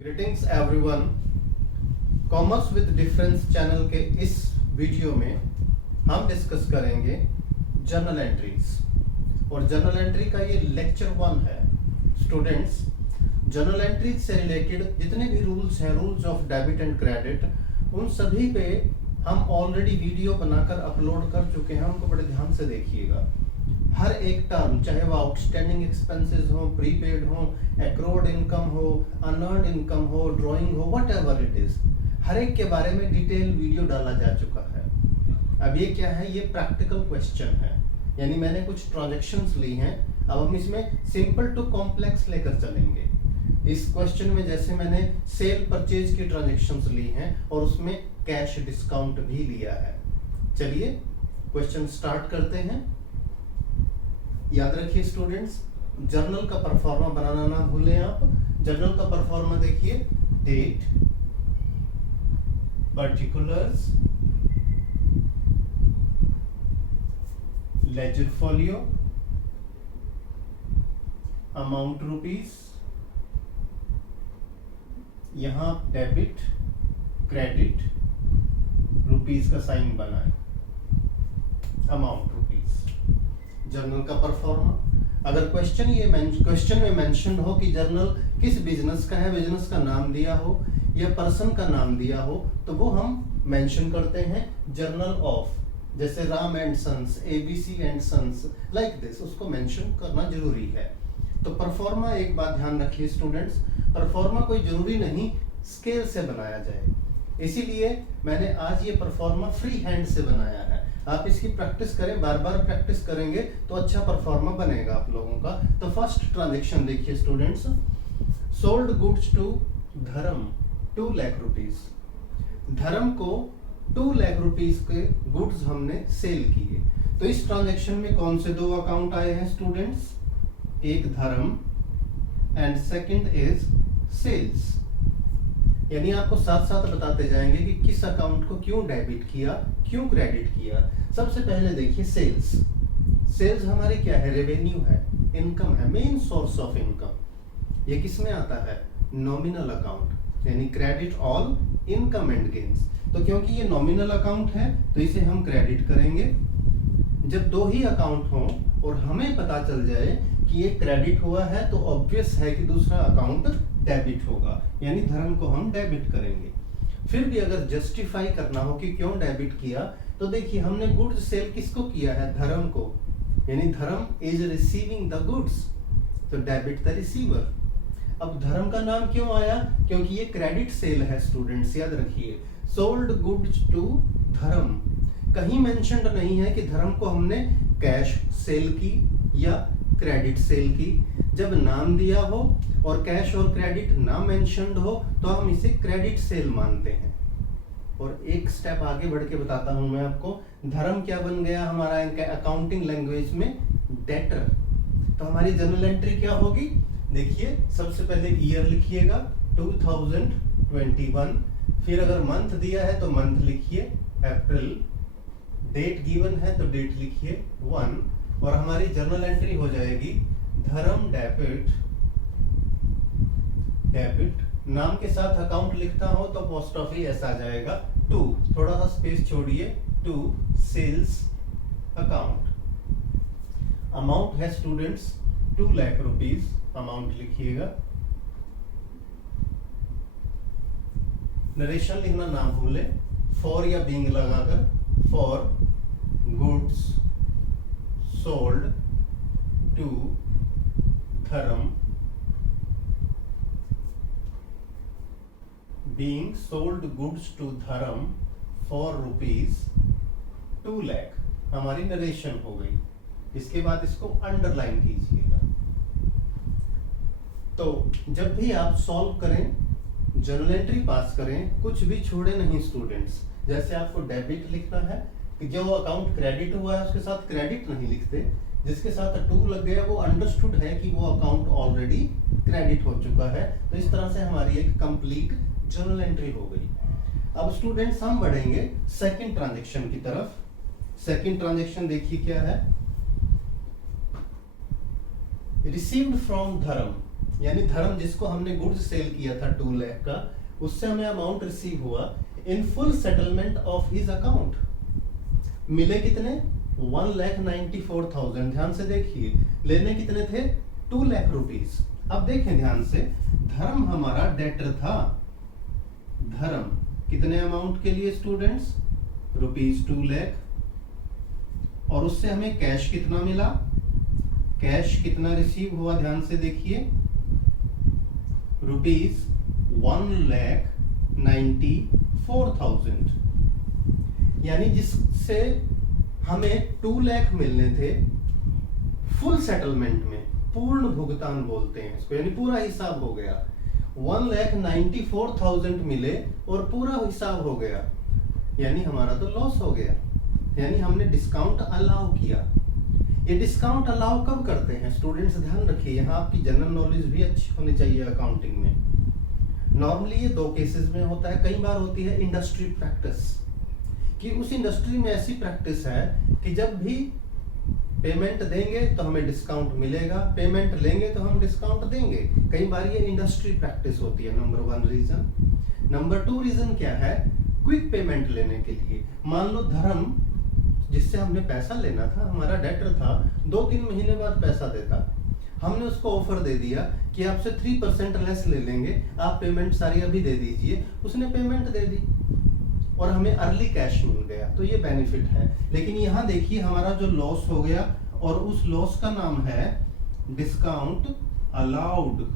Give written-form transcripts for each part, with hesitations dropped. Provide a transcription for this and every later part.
Greetings everyone. Commerce with difference channel के इस video में हम डिस्कस करेंगे जर्नल एंट्रीज और जर्नल एंट्री का ये लेक्चर 1 है। स्टूडेंट्स, जर्नल एंट्रीज से रिलेटेड जितने भी रूल्स हैं, rules of debit and credit, उन सभी पे हम ऑलरेडी वीडियो बनाकर अपलोड कर चुके हैं। उनको बड़े ध्यान से देखिएगा। हर एक टर्म, चाहे वो आउटस्टैंडिंग एक्सपेंसेस हो, प्रीपेड हो, एक्रोड इनकम हो, अनअर्न्ड इनकम हो, ड्राइंग हो, व्हाटएवर इट इज, हर एक के बारे में डिटेल वीडियो डाला जा चुका है। अब ये क्या है? ये प्रैक्टिकल क्वेश्चन है, यानी मैंने कुछ ट्रांजैक्शंस ली हैं। अब हम इसमें सिंपल टू कॉम्प्लेक्स लेकर चलेंगे। इस क्वेश्चन में जैसे मैंने सेल परचेज की ट्रांजैक्शंस ली हैं और उसमें कैश डिस्काउंट भी लिया है। चलिए क्वेश्चन स्टार्ट करते हैं। याद रखिए स्टूडेंट्स, जर्नल का परफॉर्मा बनाना ना भूलें आप। जर्नल का परफॉर्मा देखिए, date, particulars, ledger folio, amount rupees, यहां डेबिट, क्रेडिट, रुपीस का साइन बनाए, अमाउंट रुपीस। जर्नल का परफॉर्मा। अगर क्वेश्चन में मेंशन हो कि जर्नल किस बिजनेस का है, बिजनेस का नाम दिया हो या पर्सन का नाम दिया हो, तो वो हम मेंशन करते हैं जर्नल ऑफ, जैसे Ram and sons, ABC and sons, like this, उसको मेंशन करना जरूरी है। तो परफॉर्मा, एक बात ध्यान रखिए स्टूडेंट्स, परफॉर्मा कोई जरूरी नहीं स्केल से बनाया जाए, इसीलिए मैंने आज ये परफॉर्मा फ्री हैंड से बनाया है। आप इसकी प्रैक्टिस करें, बार बार प्रैक्टिस करेंगे तो अच्छा परफॉर्मा बनेगा आप लोगों का। तो फर्स्ट ट्रांजैक्शन देखिए स्टूडेंट्स, सोल्ड गुड्स टू धर्म 2 लाख रुपीस। धर्म को 2 लाख रुपीस के गुड्स हमने सेल किए। तो इस ट्रांजैक्शन में कौन से 2 अकाउंट आए हैं स्टूडेंट्स? एक धर्म एंड सेकंड इज सेल्स। यानी आपको साथ साथ बताते जाएंगे कि किस अकाउंट को क्यों डेबिट किया, क्यों क्रेडिट किया। सबसे पहले देखिए सेल्स। सेल्स हमारी क्या है? रेवेन्यू है, इनकम है, मेन सोर्स ऑफ इनकम। ये किस में आता है? नॉमिनल अकाउंट, यानी credit all income and gains. तो क्योंकि ये नॉमिनल अकाउंट है तो इसे हम क्रेडिट करेंगे। जब 2 ही अकाउंट हों और हमें पता चल जाए कि ये क्रेडिट हुआ है तो ऑब्वियस है कि दूसरा अकाउंट डेबिट होगा, यानी धर्म को हम डेबिट करेंगे। फिर भी अगर जस्टिफाई करना हो कि क्यों डेबिट किया, तो देखिए हमने गुड्स सेल किसको किया है? धर्म को, यानी धर्म इज रिसीविंग द गुड्स, तो डेबिट द रिसीवर। अब धर्म का नाम क्यों आया? क्योंकि ये क्रेडिट सेल है स्टूडेंट्स, याद रखिए, सोल्ड गुड्स टू धर्म। कहीं मेंशन्ड नहीं है कि धर्म को हमने कैश सेल की या क्रेडिट सेल की। जब नाम दिया हो और कैश और क्रेडिट ना मेंशन्ड हो तो हम इसे क्रेडिट सेल मानते हैं। और एक स्टेप आगे बढ़ के बताता हूं मैं आपको, धर्म क्या बन गया हमारा अकाउंटिंग लैंग्वेज में? डेटर। तो हमारी जर्नल एंट्री क्या होगी? देखिए सबसे पहले ईयर लिखिएगा 2021, फिर अगर मंथ दिया है तो मंथ लिखिए अप्रैल, डेट गिवन है तो डेट लिखिए 1, और हमारी जर्नल एंट्री हो जाएगी धर्म डेबिट। नाम के साथ अकाउंट लिखता हो तो अपोस्ट्रोफी एस आ जाएगा, 2, थोड़ा सा स्पेस छोड़िए, 2 सेल्स अकाउंट। अमाउंट है स्टूडेंट्स 2 लाख रुपीस, अमाउंट लिखिएगा। नरेशन लिखना ना भूले, फॉर या बीइंग लगाकर, फॉर गुड्स सोल्ड टू धर्म, being sold goods to धर्म for rupees 2 लाख, हमारी नरेशन हो गई। इसके बाद इसको अंडरलाइन कीजिएगा। तो जब भी आप सॉल्व करें, जर्नल एंट्री पास करें, कुछ भी छोड़े नहीं स्टूडेंट्स। जैसे आपको डेबिट लिखना है कि जो अकाउंट क्रेडिट हुआ है उसके साथ क्रेडिट नहीं लिखते, जिसके साथ 2 लग गया वो अंडरस्टूड है कि वो अकाउंट ऑलरेडी क्रेडिट हो चुका है। तो इस तरह से हमारी एक कंप्लीट जर्नल एंट्री हो गई। अब स्टूडेंट्स हम बढ़ेंगे सेकंड ट्रांजैक्शन की तरफ। सेकंड ट्रांजैक्शन देखिए क्या है? रिसीव्ड फ्रॉम धर्म यानी धर्म जिसको हमने गुड्स सेल किया था 2 लाख का, उससे हमें अमाउंट रिसीव हुआ in full settlement of his account. मिले कितने? 1,94,000। ध्यान से देखिए, लेने कितने थे? 2 लाख रुपीस। अब देखें ध्यान से, धर्म हमारा डेटर था। धर्म कितने अमाउंट के लिए स्टूडेंट्स? रुपीज 2 लाख। और उससे हमें कैश कितना मिला? कैश कितना रिसीव हुआ? ध्यान से देखिए, रुपीज 1,94,000। यानी जिससे हमें 2 लाख मिलने थे फुल सेटलमेंट में, पूर्ण भुगतान बोलते हैं इसको, यानी पूरा हिसाब हो गया। 1,94,000 मिले और पूरा हिसाब हो गया, यानी हमारा तो लॉस हो गया, यानी हमने डिस्काउंट अलाउ किया। ये डिस्काउंट अलाउ कब करते हैं स्टूडेंट्स? ध्यान रखिए, यहाँ आपकी जनरल नॉलेज भी अच्छी होनी चाहिए अकाउंटिंग में। नॉर्मली ये 2 केसेस में होता है। कई बार होती है इंडस्ट्री प्रैक्टिस, कि उस इंडस्ट्री में ऐसी प्रैक्टिस है कि जब भी पेमेंट देंगे तो हमें डिस्काउंट मिलेगा, पेमेंट लेंगे तो हम डिस्काउंट देंगे। कई बार ये इंडस्ट्री प्रैक्टिस होती है, नंबर 1 रीजन। नंबर 2 रीजन क्या है? क्विक पेमेंट लेने के लिए। मान लो धर्म जिससे हमने पैसा लेना था, हमारा डेटर था, 2-3 महीने बाद पैसा देता, हमने उसको ऑफर दे दिया कि आपसे 3% लेस ले लेंगे, आप पेमेंट सारी अभी दे दीजिए। उसने पेमेंट दे दी और हमें अर्ली कैश मिल गया, तो ये बेनिफिट है। लेकिन यहाँ देखिए हमारा जो लॉस हो गया, और उस लॉस का नाम है डिस्काउंट अलाउड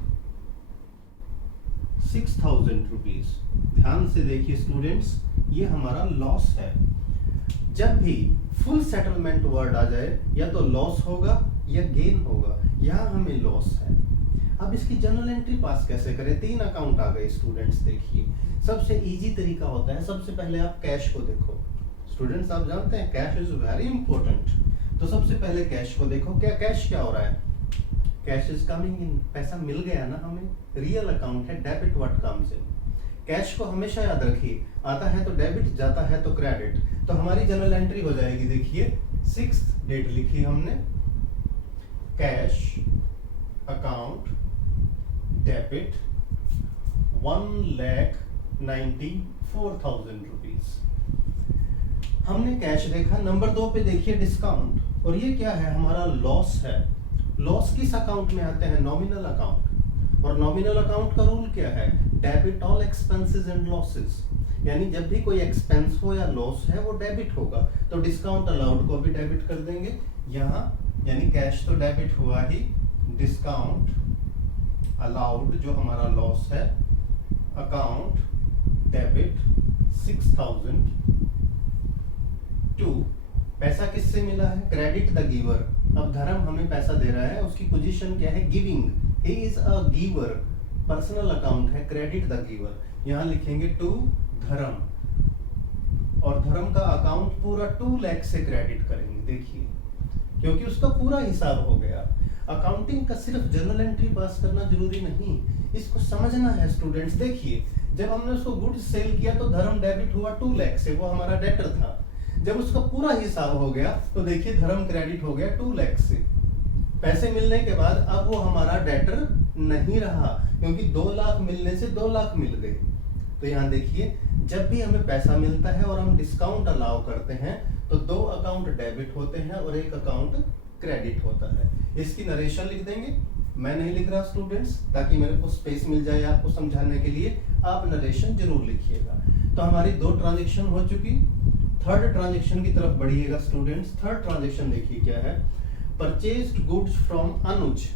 6,000 रुपीज। ध्यान से देखिए स्टूडेंट्स, ये हमारा लॉस है। जब भी फुल सेटलमेंट वर्ड आ जाए, या तो लॉस होगा या गेन होगा। यहाँ हमें लॉस है। अब इसकी जर्नल एंट्री पास कैसे करें? 3 अकाउंट आ गए स्टूडेंट्स। देखिए, सबसे इजी तरीका होता है, सबसे पहले आप कैश को देखो। स्टूडेंट्स आप जानते हैं कैश इज वेरी इंपॉर्टेंट, तो सबसे पहले कैश को देखो। क्या कैश क्या हो रहा है? कैश इज कमिंग इन, पैसा मिल गया ना हमें, रियल अकाउंट है, debit what comes in. Cash को हमेशा याद रखिए, आता है तो डेबिट, जाता है तो क्रेडिट। तो हमारी जनरल एंट्री हो जाएगी, देखिए 6th डेट लिखी हमने, कैश अकाउंट डेबिट 1,94,000 रुपीज। हमने कैश देखा। नंबर 2 पे देखिए डिस्काउंट, और ये क्या है? हमारा लॉस है। लॉस किस अकाउंट में आते हैं? Nominal account. और नॉमिनल अकाउंट का रूल क्या है? Debit all expenses and losses. यानी जब भी कोई एक्सपेंस हो या लॉस है वो डेबिट होगा, तो डिस्काउंट अलाउड को भी डेबिट कर देंगे यहाँ, यानी कैश तो डेबिट हुआ ही, डिस्काउंट अलाउड जो हमारा लॉस है, अकाउंट डेबिट 6,000 टू, पैसा किससे मिला है? Credit the giver. अब धर्म हमें पैसा दे रहा है, उसकी पोजीशन क्या है? Giving, he is a giver, personal account है, क्रेडिट द गिवर। यहाँ लिखेंगे टू धर्म, और धर्म का अकाउंट पूरा 2 लाख से क्रेडिट करेंगे। देखिए, क्योंकि उसका पूरा हिसाब हो गया। अकाउंटिंग का सिर्फ जर्नल एंट्री पास करना जरूरी नहीं, इसको समझना है स्टूडेंट्स। देखिए, जब हमने उसको गुड्स सेल किया तो धर्म डेबिट हुआ 2 लाख से, वो हमारा डेटर था। जब उसका पूरा हिसाब हो गया तो देखिए धर्म क्रेडिट हो गया 2 लाख से। पैसे मिलने के बाद अब वो हमारा डेटर नहीं रहा, क्योंकि 2 लाख मिलने से 2 लाख मिल गए। तो यहाँ देखिए, जब भी हमें पैसा मिलता है और हम डिस्काउंट अलाउ करते हैं तो 2 अकाउंट डेबिट होते हैं और 1 अकाउंट क्रेडिट होता है। इसकी नरेशन लिख देंगे, मैं नहीं लिख रहा स्टूडेंट्स, ताकि मेरे को स्पेस मिल जाए आपको समझाने के लिए। आप नरेशन जरूर लिखिएगा। तो हमारी 2 ट्रांजेक्शन हो चुकी। थर्ड ट्रांजेक्शन की तरफ बढ़िएगा स्टूडेंट्स। थर्ड ट्रांजेक्शन देखिए क्या है, परचेज्ड गुड्स फ्रॉम अनुज।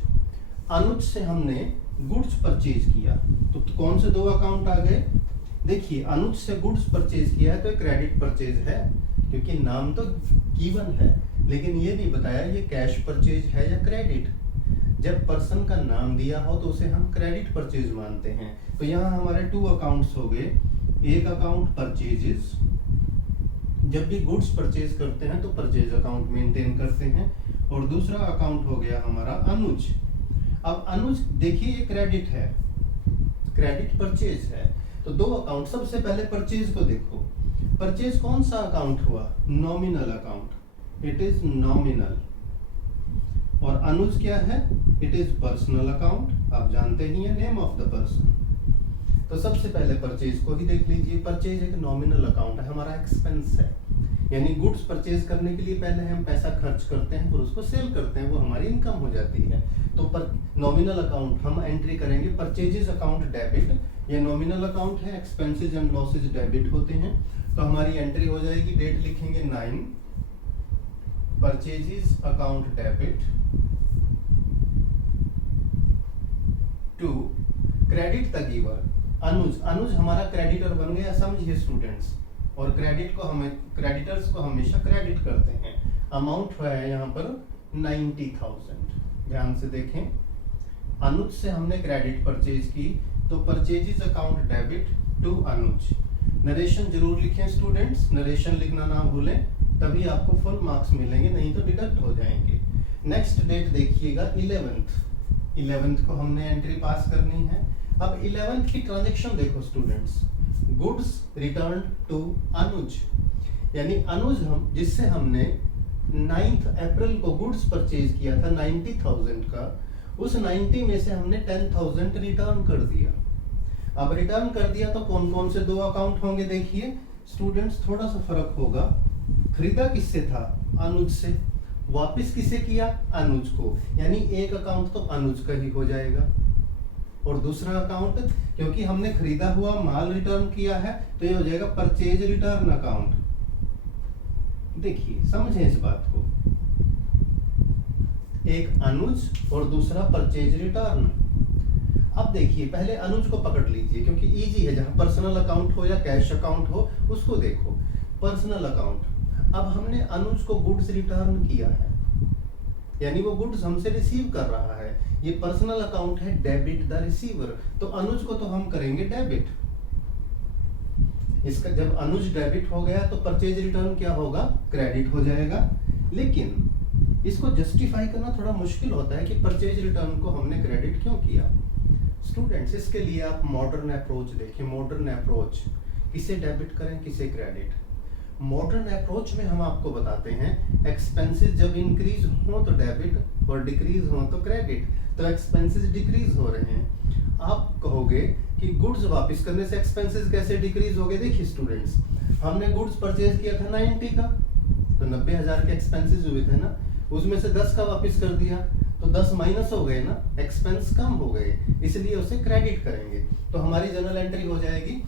अनुज से हमने गुड्स परचेज किया, तो कौन से 2 अकाउंट आ गए? देखिए, अनुज से गुड्स परचेज किया है तो क्रेडिट परचेज है, क्योंकि नाम तो गिवन है, लेकिन ये नहीं बताया ये कैश परचेज है या क्रेडिट। जब पर्सन का नाम दिया हो तो उसे हम क्रेडिट परचेज मानते हैं। तो यहाँ हमारे 2 अकाउंट्स हो गए। एक अकाउंट परचेजेस, जब भी गुड्स परचेज करते हैं तो परचेज अकाउंट मेंटेन करते हैं, और दूसरा अकाउंट हो गया हमारा अनुज। अब अनुज देखिए ये क्रेडिट है, क्रेडिट परचेज है, तो 2 अकाउंट। सबसे पहले परचेज को देखो, परचेज कौन सा अकाउंट हुआ? Nominal account, it is nominal. और अनुज क्या है? It is personal account. आप जानते ही हैं, नेम ऑफ द पर्सन। तो सबसे पहले परचेज को ही देख लीजिए। परचेज एक नॉमिनल अकाउंट है, हमारा एक्सपेंस है, यानी गुड्स परचेज करने के लिए पहले हम पैसा खर्च करते हैं, फिर उसको सेल करते हैं, वो हमारी इनकम हो जाती है। तो पर नॉमिनल अकाउंट हम एंट्री करेंगे, परचेजेस अकाउंट डेबिट, ये नॉमिनल अकाउंट है, एक्सपेंसेस एंड लॉसेज डेबिट होते हैं। तो हमारी एंट्री हो जाएगी, डेट लिखेंगे 9, purchases account debit to credit the giver Anuj. Anuj हमारा क्रेडिटर बन गया, समझिए स्टूडेंट्स, और क्रेडिटर्स को हमेशा क्रेडिट करते हैं। अमाउंट है यहाँ पर 90,000। ध्यान से देखें, अनुज से हमने क्रेडिट परचेज की, तो purchases account debit to Anuj. Narration जरूर लिखें स्टूडेंट्स, नरेशन लिखना ना भूलें, तभी आपको फुल मार्क्स मिलेंगे, नहीं तो डिडक्ट हो जाएंगे। नेक्स्ट डेट देखिएगा 11th को हमने एंट्री पास करनी है। अब 11th की ट्रांजैक्शन देखो स्टूडेंट्स, गुड्स रिटर्न टू अनुज, यानी अनुज हम जिससे हमने 9 अप्रैल को गुड्स परचेज किया था 90,000 का, उस 90 में से हमने 10,000 रिटर्न कर दिया। अब रिटर्न कर दिया तो कौन कौन से दो अकाउंट होंगे, देखिए स्टूडेंट्स थोड़ा सा फर्क होगा। खरीदा किससे था, अनुज से, वापस किसे किया, अनुज को, यानी एक अकाउंट तो अनुज का ही हो जाएगा। और दूसरा अकाउंट, क्योंकि हमने खरीदा हुआ माल रिटर्न किया है, तो ये हो जाएगा परचेज रिटर्न अकाउंट। देखिए समझें इस बात को, एक अनुज और दूसरा परचेज रिटर्न। अब देखिए पहले अनुज को पकड़ लीजिए, क्योंकि इजी है, जहां पर्सनल अकाउंट हो या कैश अकाउंट हो उसको देखो। पर्सनल अकाउंट, अब हमने अनुज को गुड्स रिटर्न किया है, यानी वो गुड्स हमसे रिसीव कर रहा है। ये पर्सनल अकाउंट है, डेबिट द रिसीवर, तो अनुज को तो हम करेंगे डेबिट। इसका जब अनुज डेबिट हो गया तो परचेज रिटर्न क्या होगा, क्रेडिट हो जाएगा। लेकिन इसको जस्टिफाई करना थोड़ा मुश्किल होता है कि परचेज रिटर्न को हमने क्रेडिट क्यों किया। स्टूडेंट्स इसके लिए आप मॉडर्न अप्रोच देखें। मॉडर्न अप्रोच, किसे डेबिट करें किसे क्रेडिट। मॉडर्न अप्रोच में हम आपको बताते हैं एक्सपेंसेस जब इंक्रीज हो तो डेबिट और डिक्रीज हो तो क्रेडिट। तो एक्सपेंसेस डिक्रीज हो रहे हैं, आप कहोगे कि गुड्स वापस करने से एक्सपेंसेस कैसे डिक्रीज हो गए। देखिए स्टूडेंट्स, हमने गुड्स परचेज किया था 90 का, तो 90,000 के एक्सपेंसेस हुए थे ना, उसमें से 10 का वापस कर दिया, तो 10 माइनस हो गए ना, एक्सपेंस कम हो गए, इसलिए उसे क्रेडिट करेंगे। तो हमारी जनरल एंट्री हो जाएगी।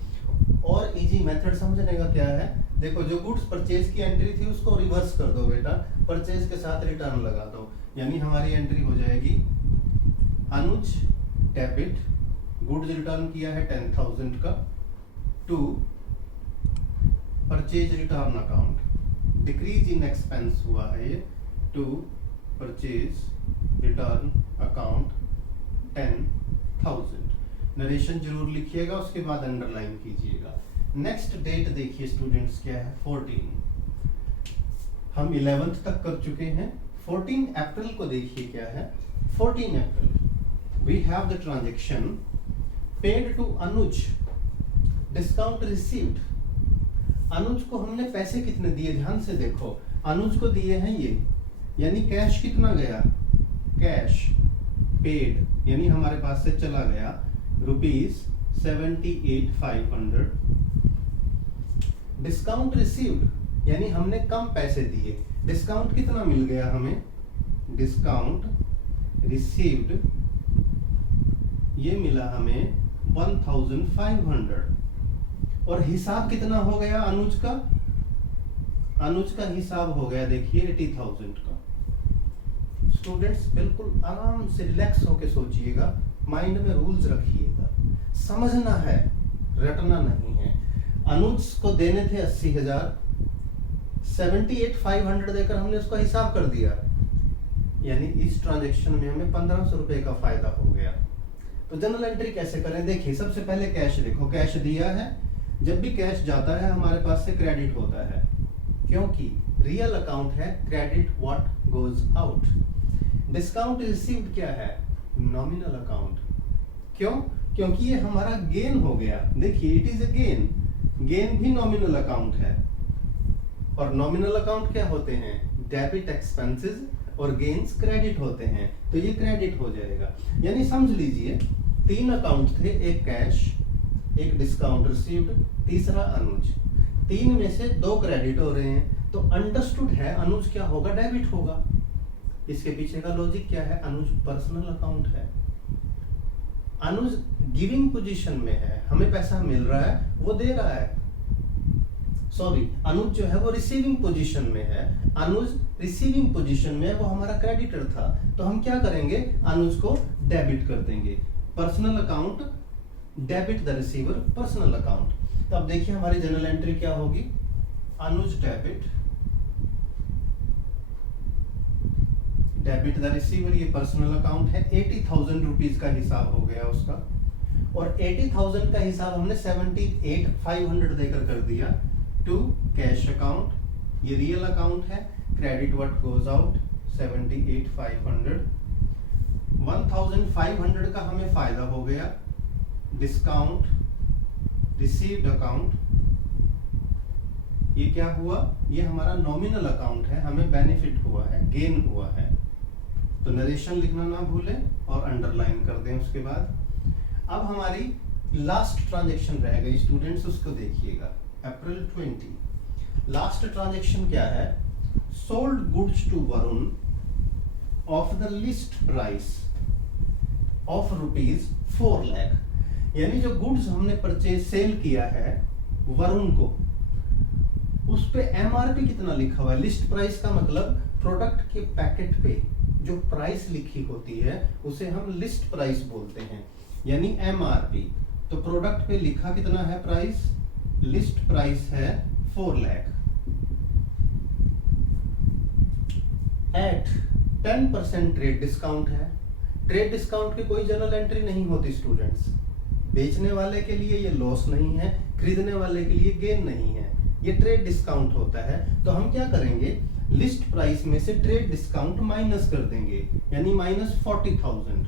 और इजी मेथड समझने का क्या है, देखो जो गुड्स परचेज की एंट्री थी उसको रिवर्स कर दो बेटा, परचेज के साथ रिटर्न लगा दो, यानी हमारी एंट्री हो जाएगी अनुज डेबिट, गुड्स रिटर्न किया है 10,000 का, to purchase return account, decrease in expense हुआ है ये, to purchase return account 10,000। Narration जरूर लिखिएगा, उसके बाद अंडरलाइन कीजिएगा। नेक्स्ट डेट देखिए स्टूडेंट्स क्या है, 14। हम 11th तक कर चुके हैं। 14 अप्रैल को देखिए क्या है। 14 April we have the transaction paid to Anuj, discount received. Anuj को हमने पैसे कितने दिए, ध्यान से देखो, अनुज को दिए हैं ये, यानी कैश कितना गया, कैश पेड, यानी हमारे पास से चला गया ₹78,500। डिस्काउंट रिसीव्ड, यानी हमने कम पैसे दिए, डिस्काउंट कितना मिल गया हमें, डिस्काउंट रिसीव्ड ये मिला हमें 1,500। और हिसाब कितना हो गया अनुज का, अनुज का हिसाब हो गया देखिए 80,000 का। स्टूडेंट्स बिल्कुल आराम से रिलैक्स होके सोचिएगा, माइंड में रूल्स रखिएगा, समझना है, रटना नहीं है। अनुज को देने थे 80,000, 78,500 देकर हमने उसका हिसाब कर दिया, यानी इस ट्रांजैक्शन में हमें 1,500 रुपए का फायदा हो गया। तो जनरल एंट्री कैसे करें, देखिए सबसे पहले कैश लिखो, कैश दिया है, जब भी कैश जाता है हमारे पास से क्रेडिट होता है, क्योंकि रियल अकाउंट है, credit what goes out. Discount received क्या है, नॉमिनल अकाउंट, क्यों, क्योंकि ये हमारा गेन हो गया, देखिए it is a gain, gain भी नॉमिनल अकाउंट है। और नॉमिनल अकाउंट क्या होते हैं, डेबिट एक्सपेंसेस और गेन्स क्रेडिट होते हैं, तो ये क्रेडिट हो जाएगा। यानी समझ लीजिए 3 अकाउंट थे, एक कैश, एक डिस्काउंट रिसीव्ड, तीसरा अनुज। 3 में से 2 क्रेडिट हो रहे हैं, तो अंडरस्टूड है अनुज क्या होगा, डेबिट होगा। इसके पीछे का लॉजिक क्या है, अनुज पर्सनल अकाउंट है, अनुज गिविंग पोजीशन में है, हमें पैसा मिल रहा है, वो दे रहा है। सॉरी, अनुज जो है वो रिसीविंग पोजीशन में है, अनुज रिसीविंग पोजीशन में है, वो हमारा क्रेडिटर था, तो हम क्या करेंगे, अनुज को डेबिट कर देंगे। Personal account debit the receiver personal account. तो अब देखिए हमारी जनरल एंट्री क्या होगी, अनुज डेबिट द रिसीवर, ये पर्सनल अकाउंट है। 80,000 रुपीज का हिसाब हो गया उसका, और 80,000 का हिसाब हमने 78,500 देकर कर दिया टू कैश अकाउंट, ये रियल अकाउंट है। Credit what goes out 78,500। 1,500 का हमें फायदा हो गया, डिस्काउंट रिसीव्ड अकाउंट, ये क्या हुआ, ये हमारा नॉमिनल अकाउंट है, हमें बेनिफिट हुआ है, गेन हुआ है। तो नरेशन लिखना ना भूलें और अंडरलाइन कर दें उसके बाद। अब हमारी लास्ट ट्रांजैक्शन रह गई स्टूडेंट्स, उसको देखिएगा। अप्रैल 20 लास्ट ट्रांजैक्शन क्या है, sold goods to Varun of the list price of ₹4 lakh. यानी जो गुड्स हमने परचेज सेल किया है वरुण को, उस पे एमआरपी कितना लिखा हुआ है। लिस्ट प्राइस का मतलब प्रोडक्ट के पैकेट पे जो प्राइस लिखी होती है उसे हम लिस्ट प्राइस बोलते हैं, यानी एमआरपी। तो प्रोडक्ट पे लिखा कितना है प्राइस, लिस्ट प्राइस है 4 लाख। एट 10% ट्रेड डिस्काउंट है। ट्रेड डिस्काउंट की कोई जनरल एंट्री नहीं होती स्टूडेंट्स, बेचने वाले के लिए ये लॉस नहीं है, खरीदने वाले के लिए गेन नहीं है, ये ट्रेड डिस्काउंट होता है। तो हम क्या करेंगे, लिस्ट प्राइस में से ट्रेड डिस्काउंट माइनस कर देंगे, यानी -40,000।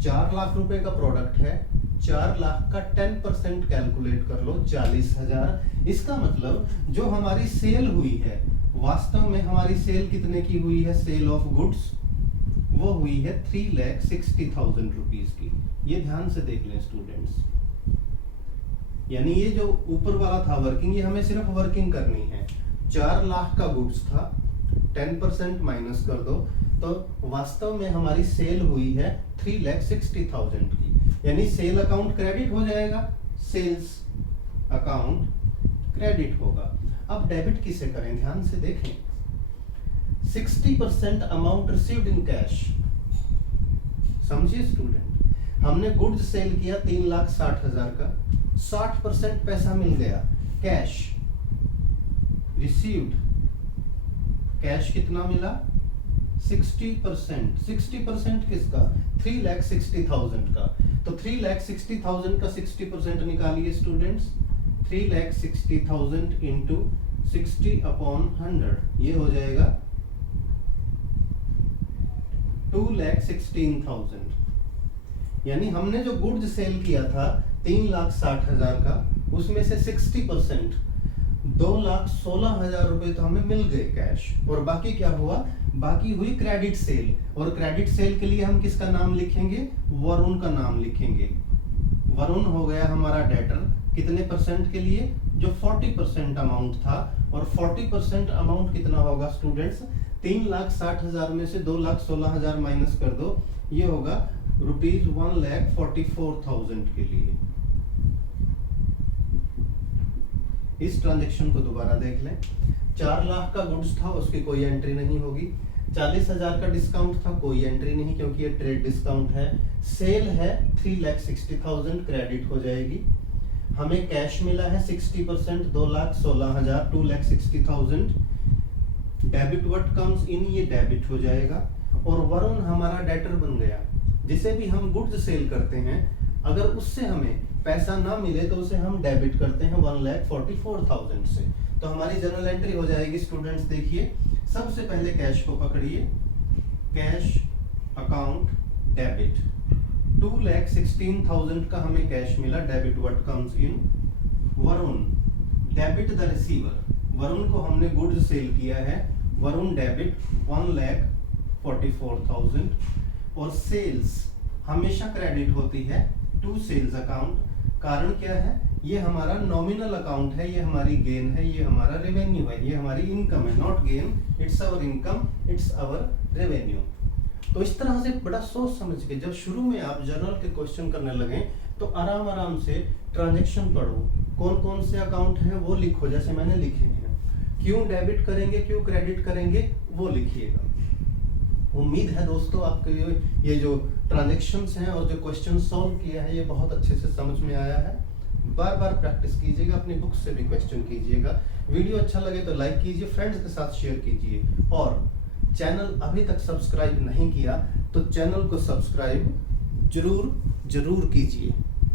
4 लाख रुपए का प्रोडक्ट है, 4 लाख का 10% कैलकुलेट कर लो, 40,000। इसका मतलब जो हमारी सेल हुई है, वास्तव में हमारी सेल कितने की हुई है, सेल ऑफ गुड्स, वो हुई है 3,60,000 रुपीज की। ये ध्यान से देख लें स्टूडेंट्स, यानी ये जो ऊपर वाला था वर्किंग, ये हमें सिर्फ वर्किंग करनी है। 4 लाख का गुड्स था, 10% माइनस कर दो, तो वास्तव में हमारी सेल हुई है 3,60,000 की, यानी सेल अकाउंट क्रेडिट हो जाएगा, सेल्स अकाउंट क्रेडिट होगा। अब डेबिट किसे करें, ध्यान से देखें। 60% अमाउंट रिसीव्ड इन कैश। समझिए स्टूडेंट, हमने गुड्स सेल किया 3,60,000 का, 60% पैसा मिल गया कैश रिसीव्ड। कैश कितना मिला, 60%। 60% किसका, 3,60,000 का। तो 3,60,000 का 60% निकालिए स्टूडेंट्स, 3,60,000 इंटू 60/100, ये हो जाएगा 2,16,000। यानी हमने जो गुड्स सेल किया था 3,60,000 का, उसमें से 60% 2,16,000 रुपए तो हमें मिल गए कैश, और बाकी क्या हुआ, बाकी हुई क्रेडिट सेल। और क्रेडिट सेल के लिए हम किसका नाम लिखेंगे, वरुण का नाम लिखेंगे। वरुण हो गया हमारा डेटर, कितने परसेंट के लिए, जो 40% अमाउंट था। और 40% अमाउंट कितना होगा स्टूडेंट्स, 3,60,000 में से 2,16,000 माइनस कर दो, ये होगा ₹1,44,000 के लिए। इस ट्रांजैक्शन को दोबारा देख लें। 4 लाख का गुड्स था, उसकी कोई एंट्री नहीं होगी। 40,000 का डिस्काउंट था, कोई एंट्री नहीं, क्योंकि ये ट्रेड डिस्काउंट है। सेल है 3,60,000, क्रेडिट हो जाएगी। हमें कैश मिला है 60%, 2,16,000, 2,60,000। डेबिट व्हाट कम्स इन, ये डेबिट हो जाएगा। और वरुण हमारा डेटर बन गया। जिसे भी हम गुड्स सेल करते हैं, अगर उससे हमें पैसा ना मिले तो उसे हम डेबिट करते हैं 1,44,000 से। तो हमारी जनरल एंट्री हो जाएगी स्टूडेंट्स, देखिए सबसे पहले कैश को पकड़िए, कैश अकाउंट डेबिट 2,16,000 का हमें कैश मिला, debit what comes in. Varun debit the receiver, Varun को हमने गुड्स सेल किया है वरुण डेबिट 1,44,000 और सेल्स हमेशा क्रेडिट होती है टू सेल्स अकाउंट। कारण क्या है, ये हमारा नॉमिनल अकाउंट है, ये हमारी गेन है, ये हमारा रेवेन्यू है, ये हमारी इनकम है, not gain, it's our income, it's our revenue. तो इस तरह से बड़ा सोच समझ के जब शुरू में आप जर्नल के क्वेश्चन करने लगे तो आराम आराम से ट्रांजैक्शन पढ़ो, कौन कौन से अकाउंट हैं वो लिखो, जैसे मैंने लिखे हैं। क्यों डेबिट करेंगे, क्यों क्रेडिट करेंगे वो लिखिएगा। उम्मीद है दोस्तों आपके ये जो ट्रांजैक्शंस हैं और जो क्वेश्चन सॉल्व किया है ये बहुत अच्छे से समझ में आया है। बार बार प्रैक्टिस कीजिएगा, अपनी बुक से भी क्वेश्चन कीजिएगा। वीडियो अच्छा लगे तो लाइक कीजिए, फ्रेंड्स के साथ शेयर कीजिए, और चैनल अभी तक सब्सक्राइब नहीं किया तो चैनल को सब्सक्राइब जरूर कीजिए।